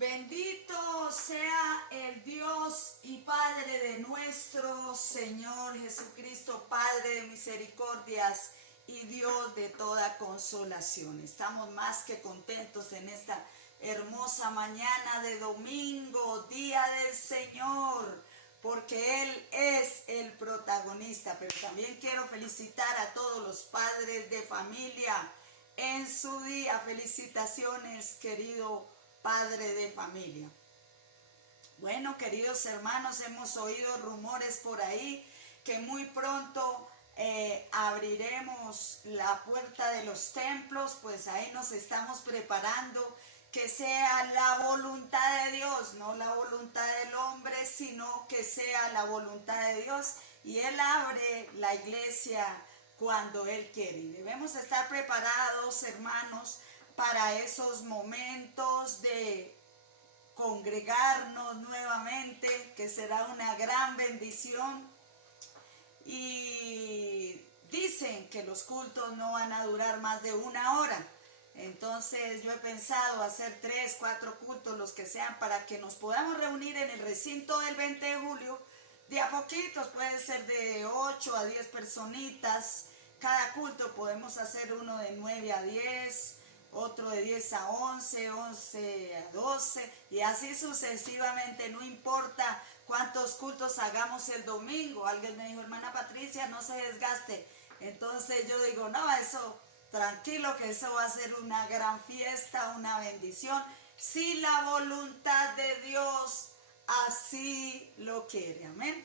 Bendito sea el Dios y Padre de nuestro Señor Jesucristo, Padre de misericordias y Dios de toda consolación. Estamos más que contentos en esta hermosa mañana de domingo, día del Señor, porque Él es el protagonista. Pero también quiero felicitar a todos los padres de familia en su día. Felicitaciones, querido padre de familia. Bueno, queridos hermanos, hemos oído rumores por ahí que muy pronto abriremos la puerta de los templos. Pues ahí nos estamos preparando, que sea la voluntad de Dios, no la voluntad del hombre, sino que sea la voluntad de Dios, y Él abre la iglesia cuando Él quiere. Y debemos estar preparados, hermanos, para esos momentos de congregarnos nuevamente, que será una gran bendición. Y dicen que los cultos no van a durar más de 1 hora. Entonces yo he pensado hacer 3, 4 cultos, los que sean, para que nos podamos reunir en el recinto del 20 de julio, de a poquitos, puede ser de 8 a 10 personitas. Cada culto podemos hacer uno de 9 a 10, otro de 10 a 11, 11 a 12, y así sucesivamente. No importa cuántos cultos hagamos el domingo. Alguien me dijo: hermana Patricia, no se desgaste. Entonces yo digo: no, eso, tranquilo, que eso va a ser una gran fiesta, una bendición, si la voluntad de Dios así lo quiere. Amén.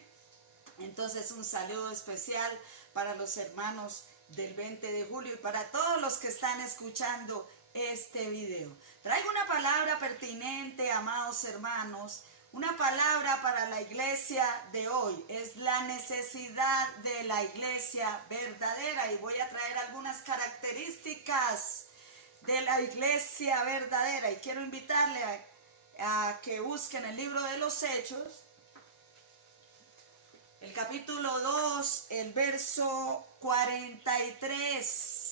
Entonces, un saludo especial para los hermanos del 20 de julio y para todos los que están escuchando este video. Traigo una palabra pertinente, amados hermanos, una palabra para la iglesia de hoy. Es la necesidad de la iglesia verdadera, y voy a traer algunas características de la iglesia verdadera, y quiero invitarle a que busquen el libro de los Hechos, el capítulo 2, el verso 43.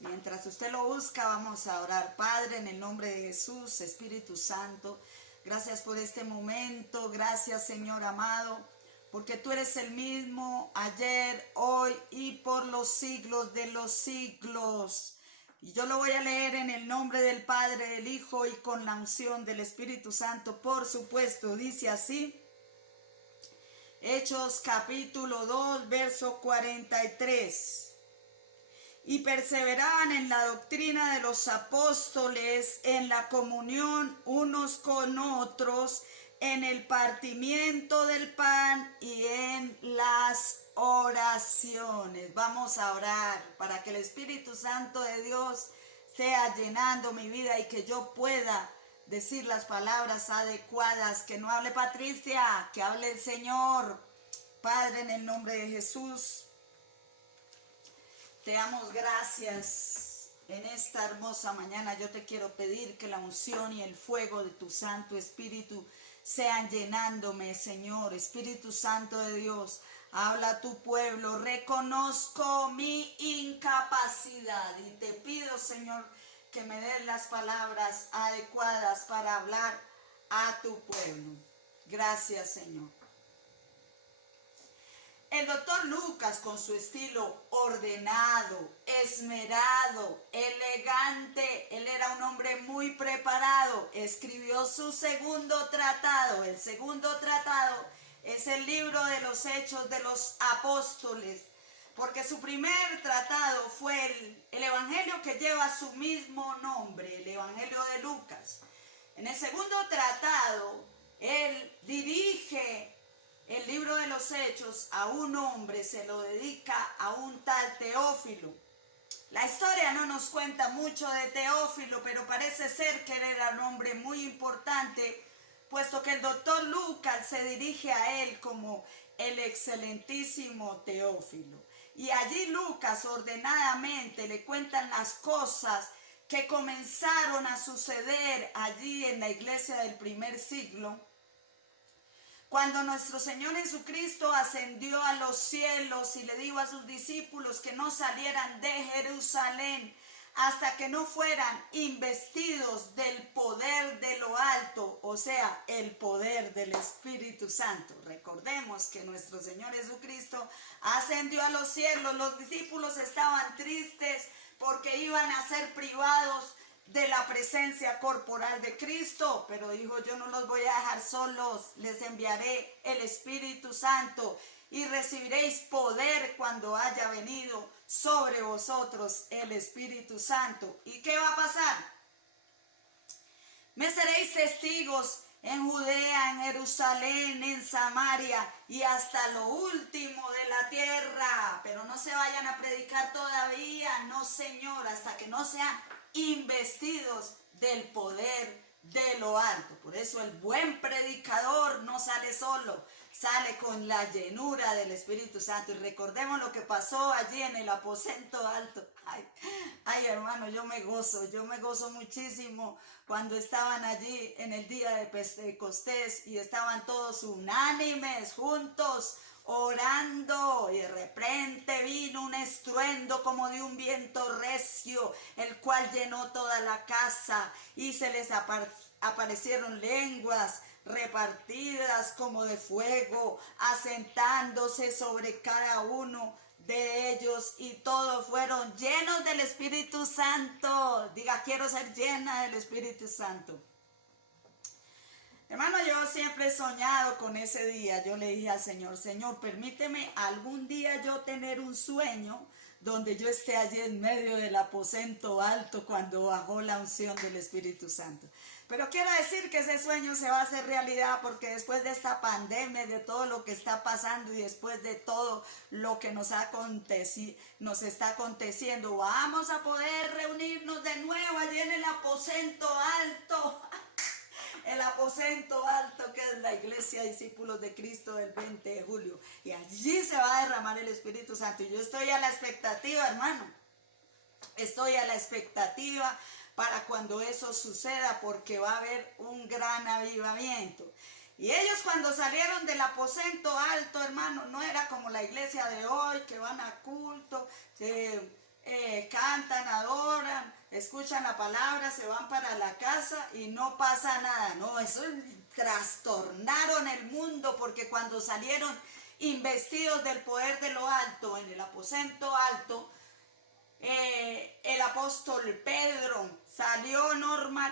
Mientras usted lo busca, vamos a orar. Padre, en el nombre de Jesús, Espíritu Santo, gracias por este momento. Gracias, Señor amado, porque tú eres el mismo ayer, hoy y por los siglos de los siglos. Y yo lo voy a leer en el nombre del Padre, del Hijo y con la unción del Espíritu Santo, por supuesto. Dice así: Hechos capítulo 2, verso 43. Y perseveraban en la doctrina de los apóstoles, en la comunión unos con otros, en el partimiento del pan y en las oraciones. Vamos a orar para que el Espíritu Santo de Dios sea llenando mi vida y que yo pueda decir las palabras adecuadas. Que no hable Patricia, que hable el Señor. Padre, en el nombre de Jesús, te damos gracias en esta hermosa mañana. Yo te quiero pedir que la unción y el fuego de tu Santo Espíritu sean llenándome, Señor. Espíritu Santo de Dios, habla a tu pueblo. Reconozco mi incapacidad y te pido, Señor, que me des las palabras adecuadas para hablar a tu pueblo. Gracias, Señor. El doctor Lucas, con su estilo ordenado, esmerado, elegante, él era un hombre muy preparado, escribió su segundo tratado. El segundo tratado es el libro de los Hechos de los Apóstoles, porque su primer tratado fue el evangelio que lleva su mismo nombre, el evangelio de Lucas. En el segundo tratado, él dirige el libro de los Hechos a un hombre, se lo dedica a un tal Teófilo. La historia no nos cuenta mucho de Teófilo, pero parece ser que él era un hombre muy importante, puesto que el doctor Lucas se dirige a él como el excelentísimo Teófilo. Y allí Lucas ordenadamente le cuentan las cosas que comenzaron a suceder allí en la iglesia del primer siglo, cuando nuestro Señor Jesucristo ascendió a los cielos y le dijo a sus discípulos que no salieran de Jerusalén hasta que no fueran investidos del poder de lo alto, o sea, el poder del Espíritu Santo. Recordemos que nuestro Señor Jesucristo ascendió a los cielos. Los discípulos estaban tristes porque iban a ser privados de la presencia corporal de Cristo, pero dijo: yo no los voy a dejar solos, les enviaré el Espíritu Santo y recibiréis poder cuando haya venido sobre vosotros el Espíritu Santo. ¿Y qué va a pasar? Me seréis testigos en Judea, en Jerusalén, en Samaria y hasta lo último de la tierra. Pero no se vayan a predicar todavía, no, Señor, hasta que no sean investidos del poder de lo alto. Por eso el buen predicador no sale solo, sale con la llenura del Espíritu Santo. Y recordemos lo que pasó allí en el aposento alto. Ay, hermano, yo me gozo muchísimo cuando estaban allí en el día de Pentecostés y estaban todos unánimes, juntos, orando, y de repente vino un estruendo como de un viento recio, el cual llenó toda la casa, y se les aparecieron lenguas repartidas como de fuego, asentándose sobre cada uno de ellos, y todos fueron llenos del Espíritu Santo. Diga: quiero ser llena del Espíritu Santo. Hermano, yo siempre he soñado con ese día. Yo le dije al Señor: Señor, permíteme algún día yo tener un sueño donde yo esté allí en medio del aposento alto cuando bajó la unción del Espíritu Santo. Pero quiero decir que ese sueño se va a hacer realidad, porque después de esta pandemia, de todo lo que está pasando y después de todo lo que nos está aconteciendo, vamos a poder reunirnos de nuevo allí en el aposento alto. El aposento alto, que es la iglesia Discípulos de Cristo del 20 de julio. Y allí se va a derramar el Espíritu Santo. Y yo estoy a la expectativa, hermano. Estoy a la expectativa para cuando eso suceda, porque va a haber un gran avivamiento. Y ellos, cuando salieron del aposento alto, hermano, no era como la iglesia de hoy, que van a culto, cantan, adoran, escuchan la palabra, se van para la casa y no pasa nada. No, eso trastornaron el mundo, porque cuando salieron investidos del poder de lo alto en el aposento alto, el apóstol Pedro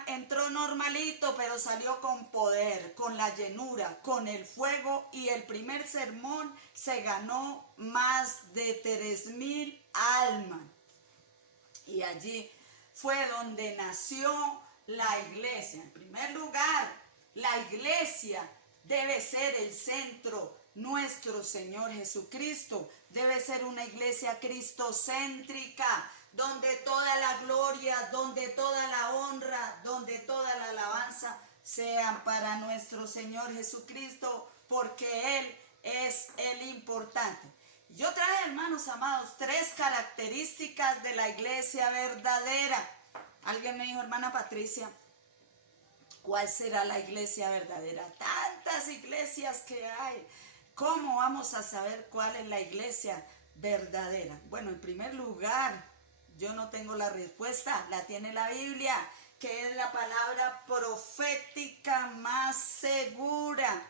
entró normalito, pero salió con poder, con la llenura, con el fuego, y el primer sermón se ganó más de 3,000 almas. Y allí fue donde nació la iglesia. En primer lugar, la iglesia debe ser el centro. Nuestro Señor Jesucristo debe ser una iglesia cristocéntrica, donde toda la gloria, donde toda la honra, donde toda la alabanza sean para nuestro Señor Jesucristo, porque Él es el importante. Yo traje, hermanos amados, 3 características de la iglesia verdadera. Alguien me dijo: hermana Patricia, ¿cuál será la iglesia verdadera? Tantas iglesias que hay. ¿Cómo vamos a saber cuál es la iglesia verdadera? Bueno, en primer lugar, yo no tengo la respuesta, la tiene la Biblia, que es la palabra profética más segura.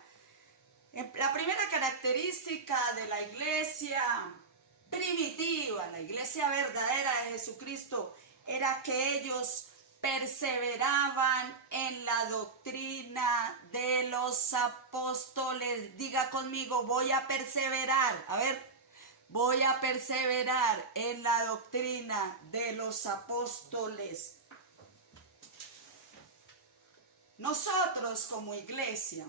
La primera característica de la iglesia primitiva, la iglesia verdadera de Jesucristo, era que ellos perseveraban en la doctrina de los apóstoles. Diga conmigo: voy a perseverar. A ver, voy a perseverar en la doctrina de los apóstoles. Nosotros como iglesia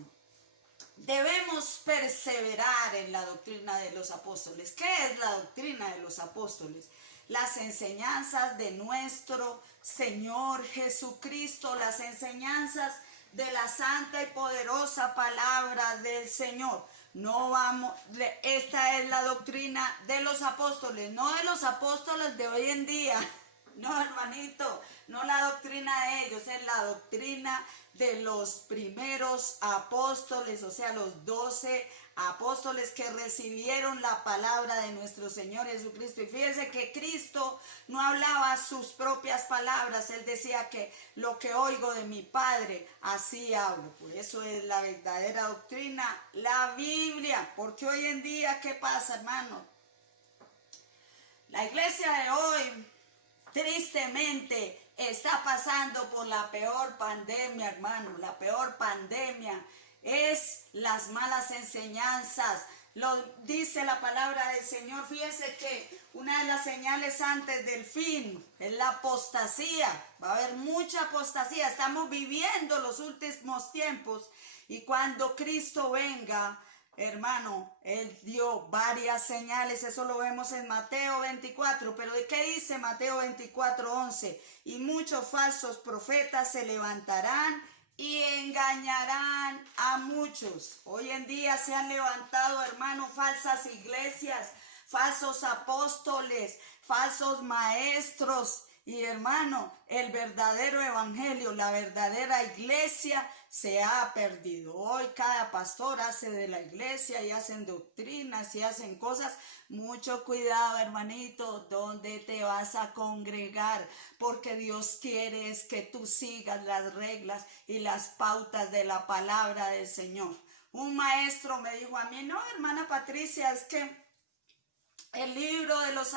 debemos perseverar en la doctrina de los apóstoles. ¿Qué es la doctrina de los apóstoles? Las enseñanzas de nuestro Señor Jesucristo, las enseñanzas de la santa y poderosa palabra del Señor. Esta es la doctrina de los apóstoles, no de los apóstoles de hoy en día. No, hermanito, no la doctrina de ellos, es la doctrina de los primeros apóstoles, o sea, los 12 apóstoles que recibieron la palabra de nuestro Señor Jesucristo. Y fíjense que Cristo no hablaba sus propias palabras, Él decía que lo que oigo de mi Padre, así hablo. Por eso es la verdadera doctrina, la Biblia. Porque hoy en día, ¿qué pasa, hermano? La iglesia de hoy, tristemente, está pasando por la peor pandemia, hermano. La peor pandemia es las malas enseñanzas. Lo dice la palabra del Señor. Fíjese que una de las señales antes del fin es la apostasía. Va a haber mucha apostasía. Estamos viviendo los últimos tiempos y cuando Cristo venga, hermano, Él dio varias señales, eso lo vemos en Mateo 24, pero ¿de qué dice Mateo 24:11? Y muchos falsos profetas se levantarán y engañarán a muchos. Hoy en día se han levantado, hermano, falsas iglesias, falsos apóstoles, falsos maestros. Y hermano, el verdadero evangelio, la verdadera iglesia se ha perdido. Hoy cada pastor hace de la iglesia y hacen doctrinas y hacen cosas. Mucho cuidado, hermanito, donde te vas a congregar, porque Dios quiere es que tú sigas las reglas y las pautas de la palabra del Señor. Un maestro me dijo a mí, no, hermana Patricia, es que el libro de los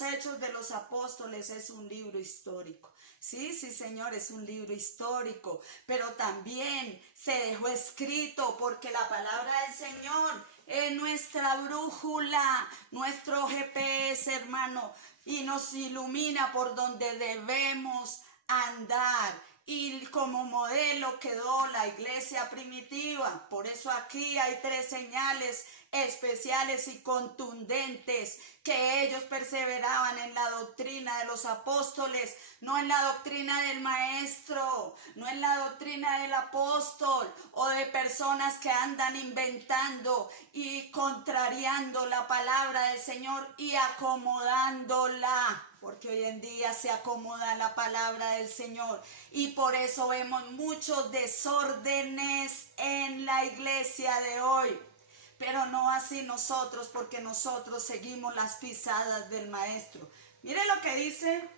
Hechos de los Apóstoles es un libro histórico. Sí, sí, Señor, es un libro histórico, pero también se dejó escrito porque la palabra del Señor es nuestra brújula, nuestro GPS, hermano, y nos ilumina por donde debemos andar. Y como modelo quedó la iglesia primitiva. Por eso aquí hay 3 señales especiales y contundentes, que ellos perseveraban en la doctrina de los apóstoles, no en la doctrina del maestro, no en la doctrina del apóstol o de personas que andan inventando y contrariando la palabra del Señor y acomodándola. Porque hoy en día se acomoda la palabra del Señor y por eso vemos muchos desórdenes en la iglesia de hoy. Pero no así nosotros, porque nosotros seguimos las pisadas del Maestro. Mire lo que dice,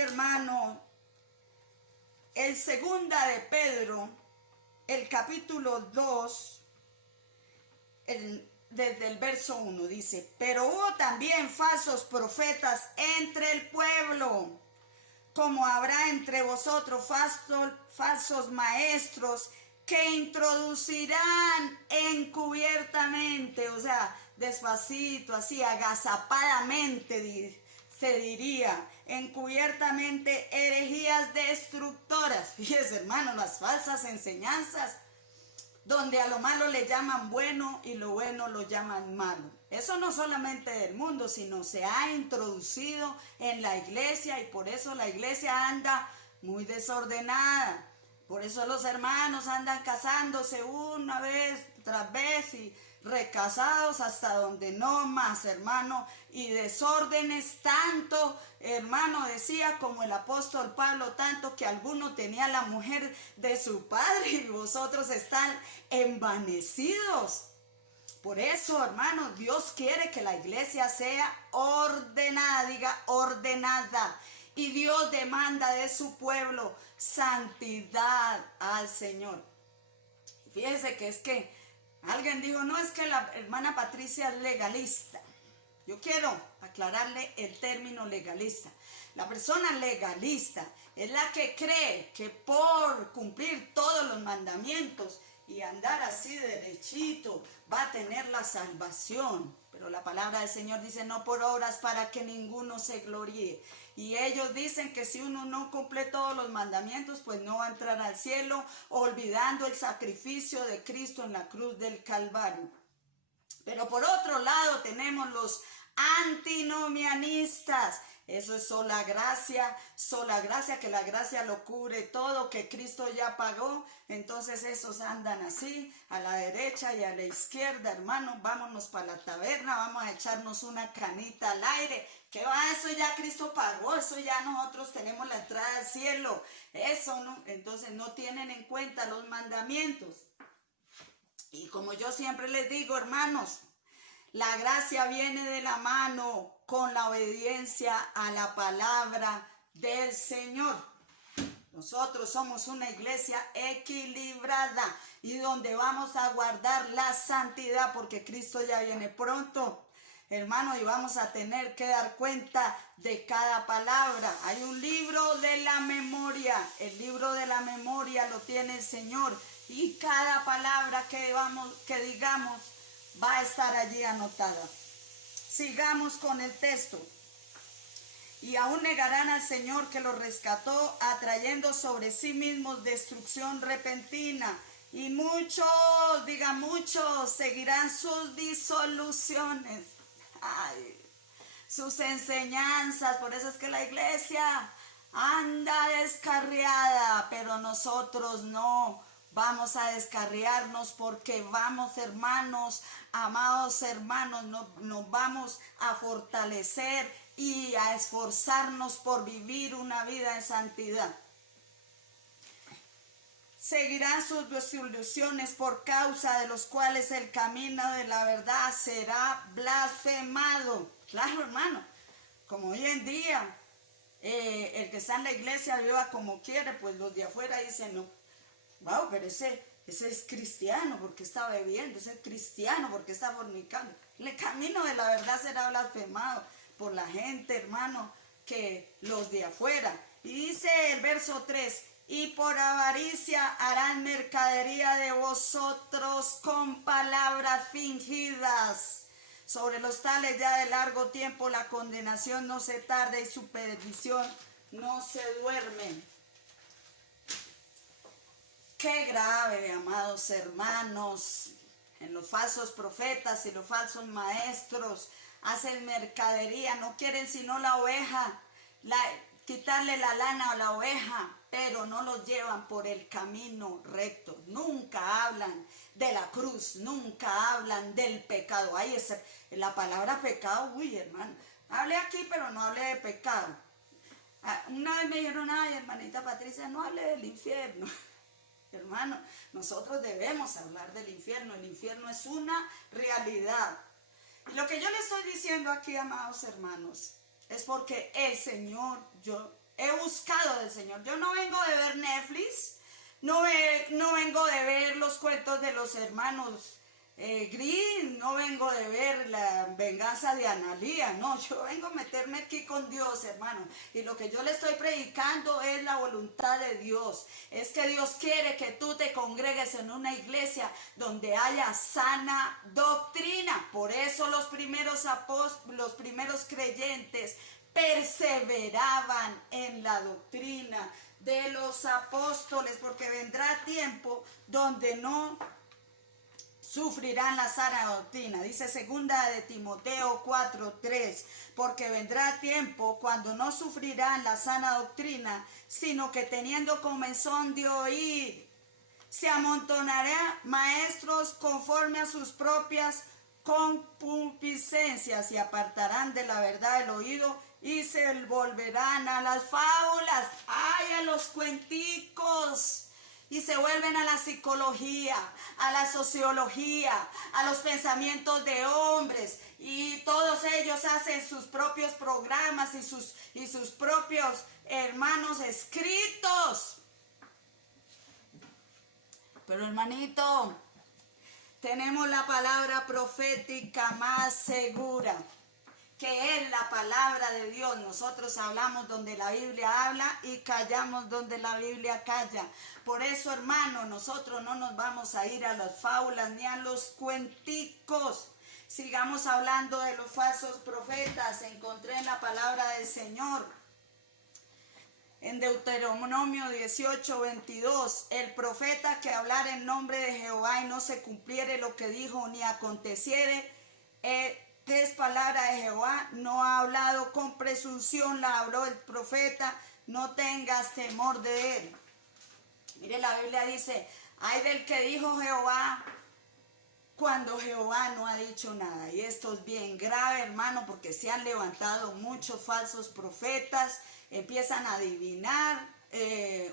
hermano, el 2 de Pedro, el capítulo 2, desde el verso 1 dice, pero hubo también falsos profetas entre el pueblo, como habrá entre vosotros falsos maestros que introducirán encubiertamente, o sea, despacito, así agazapadamente se diría, encubiertamente herejías destructoras. Fíjese, hermano, las falsas enseñanzas, donde a lo malo le llaman bueno y lo bueno lo llaman malo. Eso no solamente del mundo, sino se ha introducido en la iglesia y por eso la iglesia anda muy desordenada. Por eso los hermanos andan casándose una vez tras vez y recasados hasta donde no más, hermano, y desórdenes tanto, hermano, decía como el apóstol Pablo, tanto que alguno tenía la mujer de su padre y vosotros están envanecidos. Por eso, hermano, Dios quiere que la iglesia sea ordenada, diga ordenada. Y Dios demanda de su pueblo santidad al Señor. Fíjense que es que alguien dijo, no, es que la hermana Patricia es legalista. Yo quiero aclararle el término legalista. La persona legalista es la que cree que por cumplir todos los mandamientos y andar así derechito va a tener la salvación. Pero la palabra del Señor dice, no por obras para que ninguno se gloríe. Y ellos dicen que si uno no cumple todos los mandamientos, pues no va a entrar al cielo, olvidando el sacrificio de Cristo en la cruz del Calvario. Pero por otro lado tenemos los antinomianistas. Eso es sola gracia, que la gracia lo cubre todo, que Cristo ya pagó. Entonces esos andan así, a la derecha y a la izquierda, hermano, vámonos para la taberna, vamos a echarnos una canita al aire. ¿Qué va? Eso ya Cristo pagó, eso ya nosotros tenemos la entrada al cielo. Eso no, entonces no tienen en cuenta los mandamientos. Y como yo siempre les digo, hermanos, la gracia viene de la mano con la obediencia a la palabra del Señor. Nosotros somos una iglesia equilibrada y donde vamos a guardar la santidad porque Cristo ya viene pronto, hermano, y vamos a tener que dar cuenta de cada palabra. Hay un libro de la memoria, el libro de la memoria lo tiene el Señor y cada palabra que digamos va a estar allí anotada. Sigamos con el texto. Y aún negarán al Señor que los rescató, atrayendo sobre sí mismos destrucción repentina. Y muchos, diga muchos, seguirán sus disoluciones. Ay, sus enseñanzas. Por eso es que la iglesia anda descarriada, pero nosotros no vamos a descarriarnos porque vamos, hermanos, amados hermanos, nos vamos a fortalecer y a esforzarnos por vivir una vida en santidad. Seguirán sus desilusiones por causa de los cuales el camino de la verdad será blasfemado. Claro, hermano, como hoy en día el que está en la iglesia viva como quiere, pues los de afuera dicen no. Wow, pero ese es cristiano porque está bebiendo, ese es cristiano porque está fornicando. El camino de la verdad será blasfemado por la gente, hermano, que los de afuera. Y dice el verso 3, y por avaricia harán mercadería de vosotros con palabras fingidas. Sobre los tales ya de largo tiempo la condenación no se tarda y su perdición no se duerme. Qué grave, amados hermanos, en los falsos profetas y los falsos maestros hacen mercadería, no quieren sino la oveja, quitarle la lana a la oveja, pero no los llevan por el camino recto. Nunca hablan de la cruz, nunca hablan del pecado. Ahí es la palabra pecado, uy hermano, hable aquí pero no hable de pecado. Una vez me dijeron, ay hermanita Patricia, no hable del infierno. Hermano, nosotros debemos hablar del infierno. El infierno es una realidad. Y lo que yo le estoy diciendo aquí, amados hermanos, es porque el Señor, yo he buscado del Señor. Yo no vengo de ver Netflix, no vengo de ver los cuentos de los hermanos Green, no vengo de ver la venganza de Analía, no, yo vengo a meterme aquí con Dios, hermano, y lo que yo le estoy predicando es la voluntad de Dios, es que Dios quiere que tú te congregues en una iglesia donde haya sana doctrina. Por eso los primeros creyentes perseveraban en la doctrina de los apóstoles, porque vendrá tiempo donde no sufrirán la sana doctrina. Dice segunda de Timoteo 4:3, porque vendrá tiempo cuando no sufrirán la sana doctrina, sino que teniendo comezón de oír, se amontonarán maestros conforme a sus propias concupiscencias y apartarán de la verdad el oído y se volverán a las fábulas, ay, a los cuenticos. Y se vuelven a la psicología, a la sociología, a los pensamientos de hombres. Y todos ellos hacen sus propios programas y sus propios hermanos escritos. Pero hermanito, tenemos la palabra profética más segura, que es la palabra de Dios. Nosotros hablamos donde la Biblia habla y callamos donde la Biblia calla. Por eso, hermano, nosotros no nos vamos a ir a las fábulas ni a los cuenticos. Sigamos hablando de los falsos profetas. Encontré en la palabra del Señor, en Deuteronomio 18:22, el profeta que hablara en nombre de Jehová y no se cumpliere lo que dijo, ni aconteciere Es palabra de Jehová, no ha hablado con presunción, la habló el profeta, no tengas temor de él. Mire, la Biblia dice, ay del que dijo Jehová, cuando Jehová no ha dicho nada. Y esto es bien grave, hermano, porque se han levantado muchos falsos profetas, empiezan a adivinar,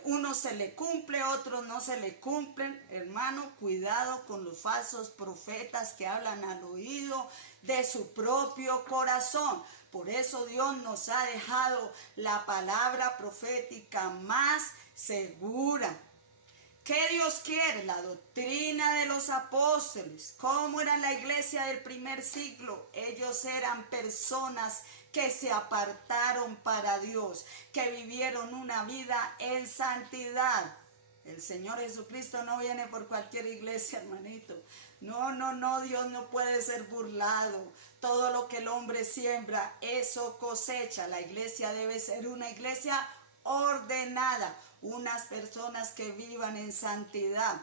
unos se le cumple, otros no se le cumplen. Hermano, cuidado con los falsos profetas que hablan al oído de su propio corazón. Por eso Dios nos ha dejado la palabra profética más segura. ¿Qué Dios quiere? La doctrina de los apóstoles. ¿Cómo era la iglesia del primer siglo? Ellos eran personas que se apartaron para Dios, que vivieron una vida en santidad. El Señor Jesucristo no viene por cualquier iglesia, hermanito. No, Dios no puede ser burlado. Todo lo que el hombre siembra, eso cosecha. La iglesia debe ser una iglesia ordenada, unas personas que vivan en santidad.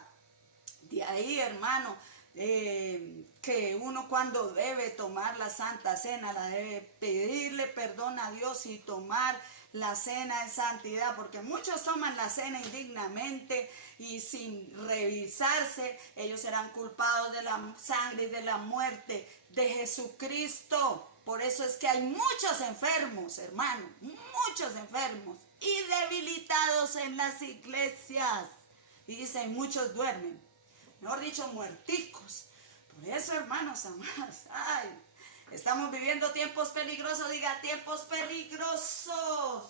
De ahí, hermano, que uno cuando debe tomar la Santa Cena, la debe pedirle perdón a Dios y tomar la cena en santidad, porque muchos toman la cena indignamente y sin revisarse. Ellos serán culpados de la sangre y de la muerte de Jesucristo. Por eso es que hay muchos enfermos, hermano, muchos enfermos y debilitados en las iglesias. Y dicen, muchos duermen, mejor dicho, muerticos. Por eso, hermanos amados, ay, estamos viviendo tiempos peligrosos, diga, tiempos peligrosos.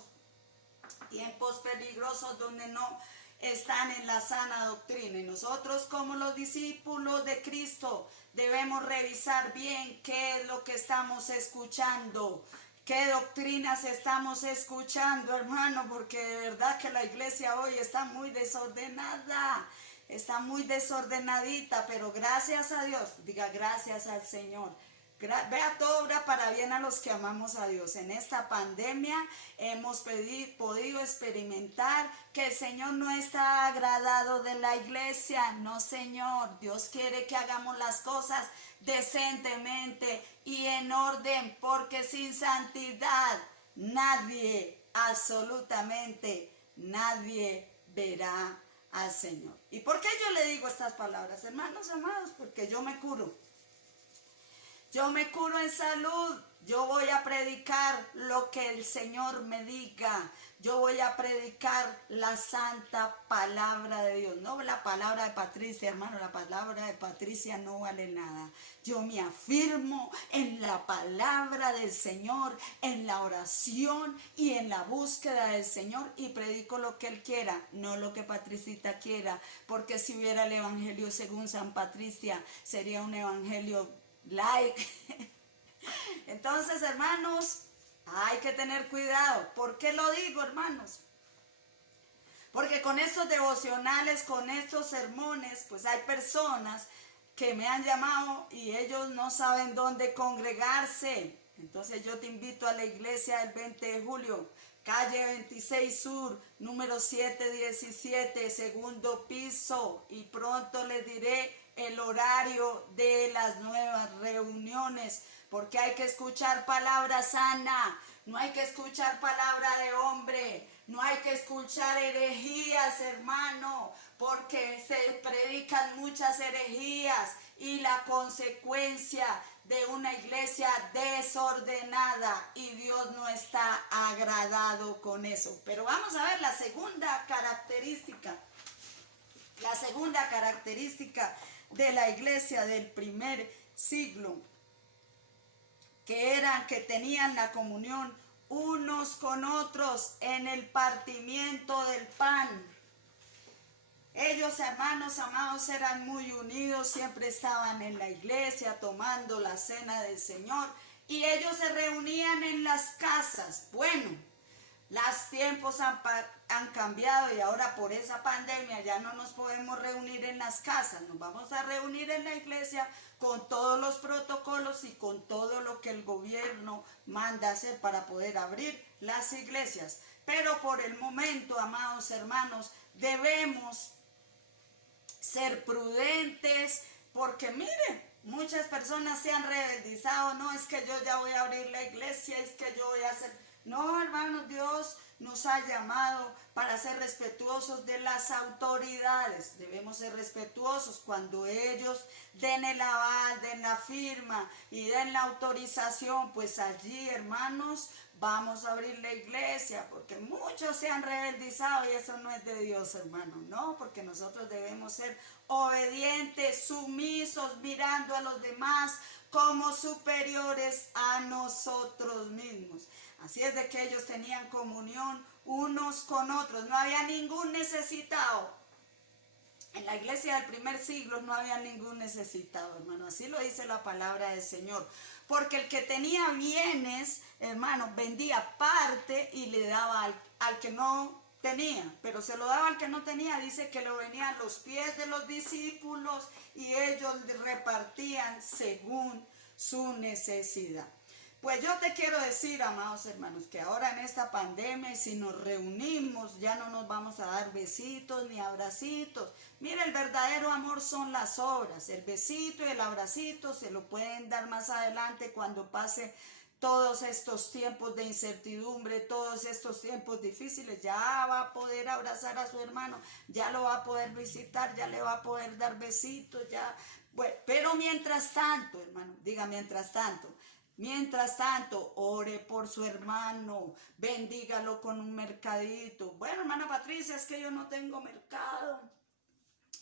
Tiempos peligrosos donde no están en la sana doctrina. Y nosotros, como los discípulos de Cristo, debemos revisar bien qué es lo que estamos escuchando, qué doctrinas estamos escuchando, hermano, porque de verdad que la iglesia hoy está muy desordenada, está muy desordenadita, pero gracias a Dios, diga gracias al Señor. Vea, todo obra para bien a los que amamos a Dios. En esta pandemia hemos podido experimentar que el Señor no está agradado de la iglesia. No, Señor, Dios quiere que hagamos las cosas decentemente y en orden, porque sin santidad nadie, absolutamente nadie verá al Señor. ¿Y por qué yo le digo estas palabras, hermanos amados? Porque yo me curo. Yo me curo en salud. Yo voy a predicar lo que el Señor me diga. Yo voy a predicar la santa palabra de Dios. No la palabra de Patricia, hermano. La palabra de Patricia no vale nada. Yo me afirmo en la palabra del Señor, en la oración y en la búsqueda del Señor. Y predico lo que Él quiera, no lo que Patricita quiera. Porque si hubiera el evangelio según San Patricia, sería un evangelio Entonces, hermanos, hay que tener cuidado. ¿Por qué lo digo, hermanos? Porque con estos devocionales, con estos sermones, pues hay personas que me han llamado y ellos no saben dónde congregarse. Entonces yo te invito a la iglesia del 20 de julio, calle 26 Sur, número 717, segundo piso, y pronto les diré el horario de las nuevas reuniones, porque hay que escuchar palabra sana, no hay que escuchar palabra de hombre, no hay que escuchar herejías, hermano, porque se predican muchas herejías y la consecuencia de una iglesia desordenada, y Dios no está agradado con eso. Pero vamos a ver la segunda característica. La segunda característica de la iglesia del primer siglo, que tenían la comunión unos con otros en el partimiento del pan. Ellos, hermanos amados, eran muy unidos, siempre estaban en la iglesia tomando la cena del Señor, y ellos se reunían en las casas. Bueno, los tiempos han cambiado y ahora por esa pandemia ya no nos podemos reunir en las casas, nos vamos a reunir en la iglesia con todos los protocolos y con todo lo que el gobierno manda hacer para poder abrir las iglesias. Pero por el momento, amados hermanos, debemos ser prudentes, porque miren, Muchas personas se han rebeldizado, no es que yo ya voy a abrir la iglesia, es que yo voy a hacer... No, hermanos, Dios nos ha llamado para ser respetuosos de las autoridades. Debemos ser respetuosos cuando ellos den el aval, den la firma y den la autorización, pues allí, hermanos, vamos a abrir la iglesia, porque muchos se han rebeldizado y eso no es de Dios, hermano, no, porque nosotros debemos ser obedientes, sumisos, mirando a los demás como superiores a nosotros mismos. Así es de que ellos tenían comunión unos con otros, no había ningún necesitado. En la iglesia del primer siglo no había ningún necesitado, hermano, así lo dice la palabra del Señor. Porque el que tenía bienes, hermano, vendía parte y le daba al que no tenía, pero se lo daba al que no tenía. Dice que lo venían a los pies de los discípulos y ellos repartían según su necesidad. Pues yo te quiero decir, amados hermanos, que ahora en esta pandemia, si nos reunimos, ya no nos vamos a dar besitos ni abracitos. Mira, el verdadero amor son las obras. El besito y el abracito se lo pueden dar más adelante cuando pase todos estos tiempos de incertidumbre, todos estos tiempos difíciles. Ya va a poder abrazar a su hermano, ya lo va a poder visitar, ya le va a poder dar besitos, ya. Bueno, pero mientras tanto, hermano, diga mientras tanto. Mientras tanto, ore por su hermano, bendígalo con un mercadito. Bueno, hermana Patricia, es que yo no tengo mercado.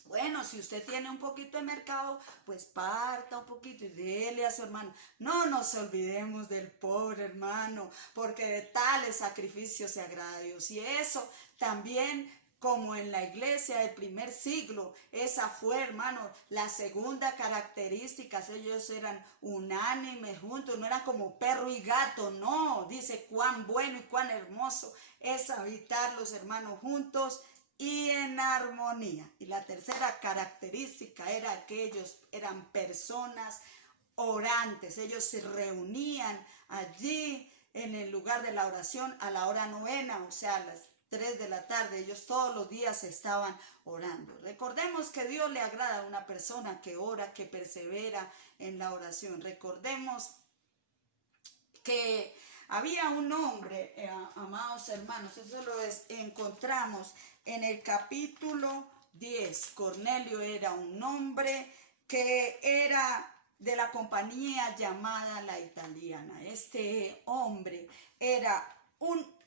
Bueno, si usted tiene un poquito de mercado, pues parta un poquito y dele a su hermano. No nos olvidemos del pobre hermano, porque de tales sacrificios se agrada a Dios. Y eso también, como en la iglesia del primer siglo, esa fue, hermano, la segunda característica. Ellos eran unánimes juntos, no eran como perro y gato, no. Dice cuán bueno y cuán hermoso es habitar los hermanos juntos y en armonía. Y la tercera característica era que ellos eran personas orantes. Ellos se reunían allí en el lugar de la oración a la hora novena, o sea, a las 3 de la tarde, ellos todos los días estaban orando. Recordemos que Dios le agrada a una persona que ora, que persevera en la oración. Recordemos que había un hombre, amados hermanos, eso lo encontramos en el capítulo 10. Cornelio era un hombre que era de la compañía llamada La Italiana. Este hombre era un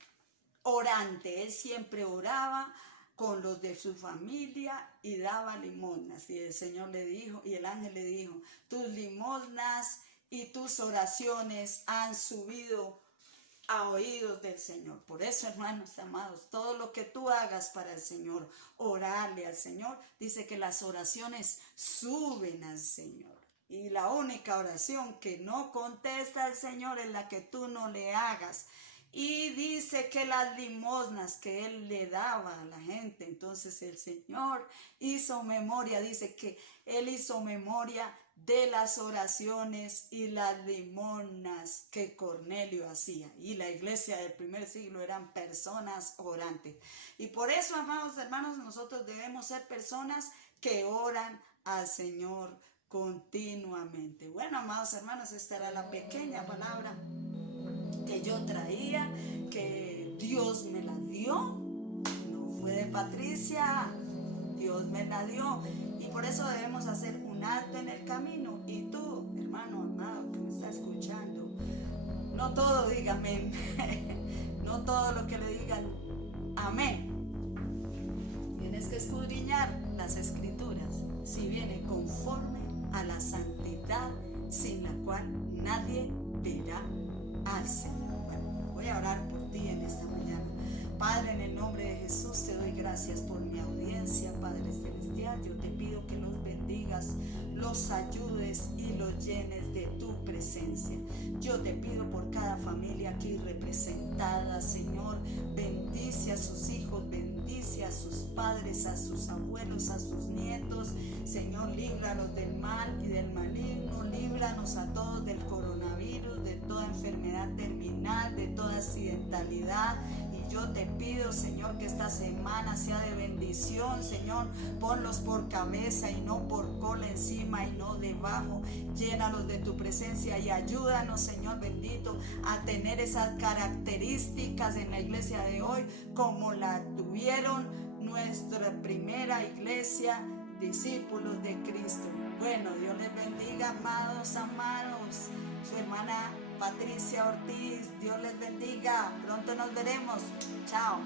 orante, él siempre oraba con los de su familia y daba limosnas. Y el Señor le dijo, y el ángel le dijo, tus limosnas y tus oraciones han subido a oídos del Señor. Por eso, hermanos amados, todo lo que tú hagas para el Señor, orarle al Señor, dice que las oraciones suben al Señor. Y la única oración que no contesta el Señor es la que tú no le hagas. Y dice que las limosnas que él le daba a la gente, entonces el Señor hizo memoria, dice que él hizo memoria de las oraciones y las limosnas que Cornelio hacía. Y la iglesia del primer siglo eran personas orantes. Y por eso, amados hermanos, nosotros debemos ser personas que oran al Señor continuamente. Bueno, amados hermanos, esta era la pequeña palabra que yo traía, que Dios me la dio, no fue de Patricia, Dios me la dio, y por eso debemos hacer un alto en el camino. Y tú, hermano amado que me está escuchando, no todo diga amén, no todo lo que le digan amén, tienes que escudriñar las escrituras, si viene conforme a la santidad sin la cual nadie verá al Señor. Bueno, voy a orar por ti en esta mañana. Padre, en el nombre de Jesús te doy gracias por mi audiencia, Padre Celestial. Yo te pido que los bendigas, los ayudes y los llenes de tu presencia. Yo te pido por cada familia aquí representada, Señor, bendice a sus hijos, bendice a sus padres, a sus abuelos, a sus nietos. Señor, líbralos del mal y del maligno, líbranos a todos del coronavirus, de toda enfermedad terminal, de toda accidentalidad, y Yo te pido, Señor, que esta semana sea de bendición, Señor. Ponlos por cabeza y no por cola, encima y no debajo. Llénalos de tu presencia y ayúdanos, Señor bendito, a tener esas características en la iglesia de hoy como la tuvieron nuestra primera iglesia, discípulos de Cristo. Bueno, Dios les bendiga, amados. Su hermana Patricia Ortiz, Dios les bendiga. Pronto nos veremos. Chao.